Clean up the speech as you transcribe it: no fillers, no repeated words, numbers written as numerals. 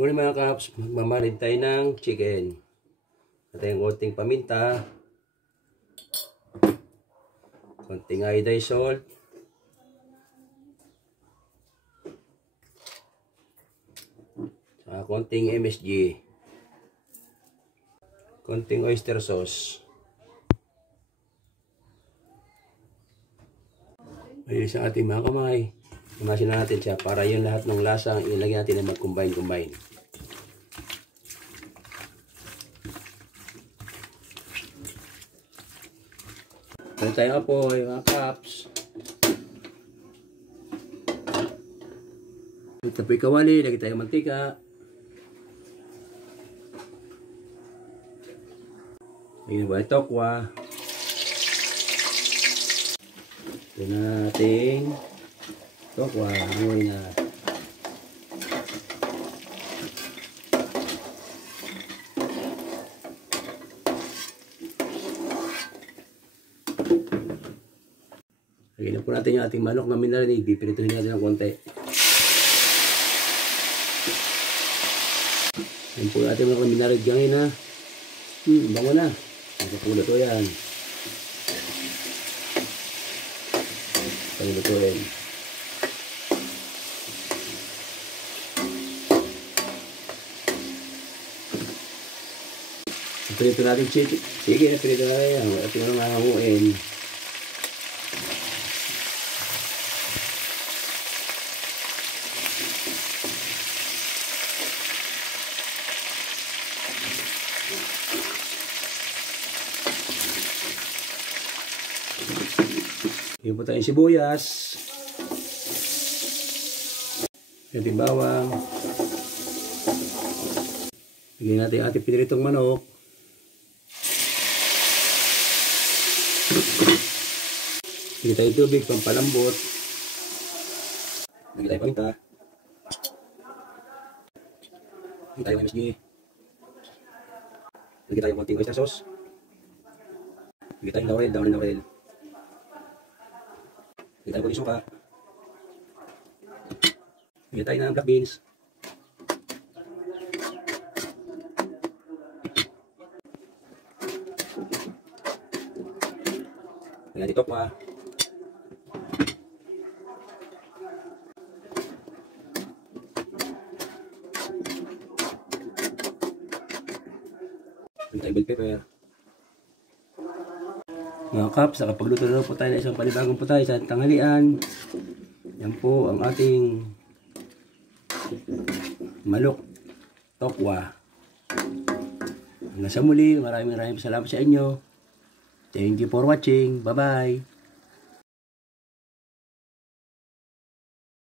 Muli mga kaps, magmamarin tayo ng chicken. At yung konting paminta, konting iodized salt, konting MSG, konting oyster sauce. Ayun sa ating mga kamay. Imasin na natin siya para yung lahat ng lasang ilagay natin na mag-combine. Meron tayong apoy, mga kaps. Ito po kawali, lagay tayong mantika. Lagyan po yung tokwa. Ito na natin tokwa, hanguin na. Lagyan na po natin yung ating manok na minarinig. Pipirituhin natin ng konti. Ayan po natin manok na minarinig. Gangin na. Bango na. Nakapulo to yan. Paglutuin. Pirito natin chicken. Sige, pirito na yan. At yung mga hanguin. Yung po tayong sibuyas. Yung bawang. Lagyan natin yung ating piniritong manok. Lagyan tayo tubig, pampalambot. Lagyan tayo paminta. Lagyan tayo MSG. Lagyan tayo konting oyster sauce. Lagyan tayo laurel. Lagyan tayo konting suka. Lagyan tayo ng black beans. Lagyan natin tokwa. Lagyan tayo bell pepper. Mga kaps, nakapagluto na po tayo ng isang panibagong putay sa tanghalian. Yan po ang ating manok tokwa. Hanggang sa muli, maraming salamat sa inyo. Thank you for watching. Bye-bye.